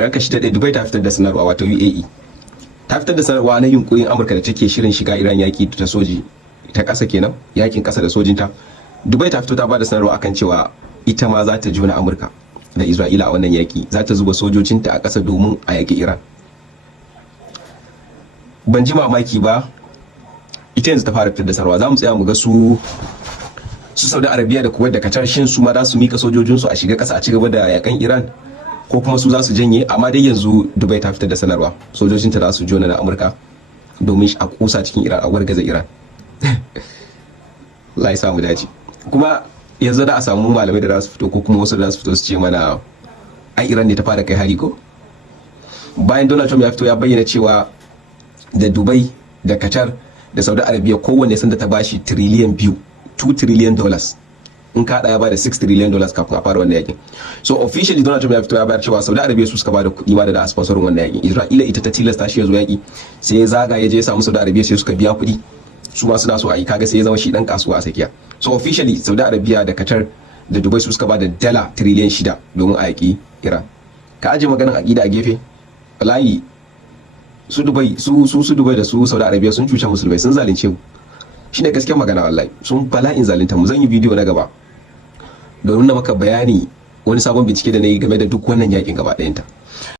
ranka shi daɗe, Dubai ta fitar da sanarwa, wato UAE ta fitar da sanarwa na yunkurin Amurka da take shirin shiga Iran yaki ta soji ta ƙasa kenan, yakin ƙasa da sojinta. Dubai ta fito ta bada sanarwa akan cewa ita ma za ta jona Amurka da Isra'ila a wannan yaki, za ta zuba sojojinta a ƙasa domin a yaki Iran. Ban ji mamaki ba ita yanzu ta fara fitar da sanarwa. Za mu tsaya mu ga su Saudi Arabia da Kuwait da Qatar, shin su ma za su mika sojojinsu a shiga ƙasa a ci gaba da yakan Iran, ko kuma su za su janye. Amma dai yanzu Dubai ta fitar da sanarwa sojojinta za su jona na Amurka domin a kusa cikin Iran, a wargaza Iran. Allah ya samu dace. Kuma yanzu da a samu malamai da za su fito, ko kuma wasu da za su fito su ce mana ai Iran ne ta fara kai hari ko? Bayan Donald Trump ya fito ya bayyana cewa da Dubai da Qatar da Saudi Arabia kowanne sun da ta bashi tiriliyan biyu, $2 trillion, in ka ya bada $6 trillion kafin a fara wannan yakin. So officially Donald Trump ya fito ya bayar cewa Saudi Arabia su suka bada kuɗi ma da sponsorin wannan yakin. Isra'ila ita ta tilasta shi ya zo yaki, sai ya zaga ya je ya samu Saudi Arabia sai suka biya kuɗi, su ma suna so a yi, kaga sai ya zama shi dan kasuwa a sakiya. So officially Saudi Arabia da Qatar da Dubai su suka bada dala tiriliyan 6 domin a yaki Iran. Ka aje maganin aqida a gefe, wallahi su Dubai da su Saudi Arabia sun cuce musulmai, sun zalunce mu. Shine gaskiyar magana, wallahi sun bala'in zalunta mu. Zan yi bidiyo na gaba domin na maka bayani wani sabon bincike da na yi game da duk wannan yakin gaba ɗayanta.